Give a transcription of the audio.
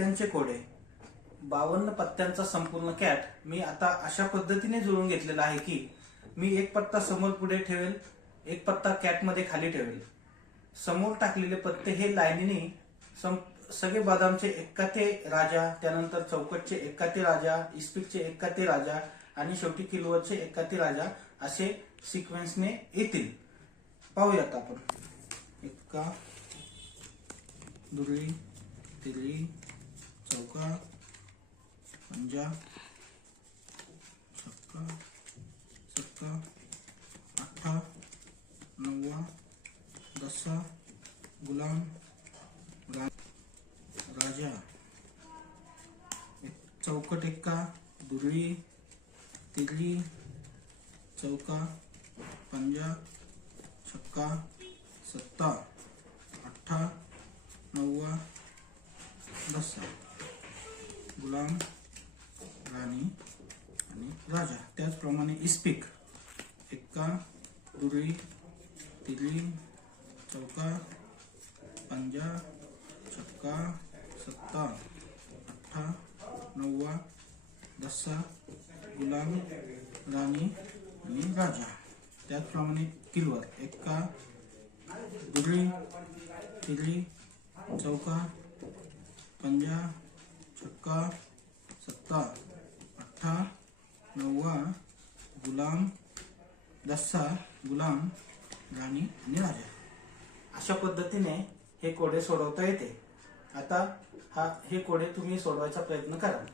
पत्त्यांचे कोडे, 52 पत्त्यांचा संपूर्ण कॅट मी आता अशा पद्धतीने जुळवून घेतलेला आहे की मी एक पत्ता समोर पुढे ठेवेल, एक पत्ता कॅट मध्ये खाली ठेवेल. समोर टाकलेले पत्ते हे लाईनीने सगळे बदामचे एक्काते राजा, त्यानंतर चौकटचे एक्काते राजा, इस्पिकचे एक्काते राजा आणि शेवटी किलोवरचे एक्काते राजा असे सिक्वेन्सने येतील. पाहूयात आपण. एक्का, दुरी, तिरी, चौका, पंजा, छक्का, सत्ता, अठ्ठा, नव्वा, दसा, गुलाम, राजा. चौकट एक्का, दुरी, तिरी, चौका, पंजा, छक्का, सत्ता, अठ्ठा, नव्वा, दसा, गुलाम, राणी आणि राजा. त्याचप्रमाणे इस्पिक एक्का, दुरी, तिरी, चौका, पंजा, छक्का, सत्ता, अठ्ठा, नव्वा, दसा, गुलाम, राणी आणि राजा. त्याचप्रमाणे किलवर एक्का, दुरी, तिरी, चौका, पंजा, छक्का, सत्ता, अठ्ठा, नव्वा, गुलाम, दसा, गुलाम, राणी आणि राजा. अशा पद्धतीने हे कोडे सोडवता येते. आता हे कोडे तुम्ही सोडवायचा प्रयत्न करा.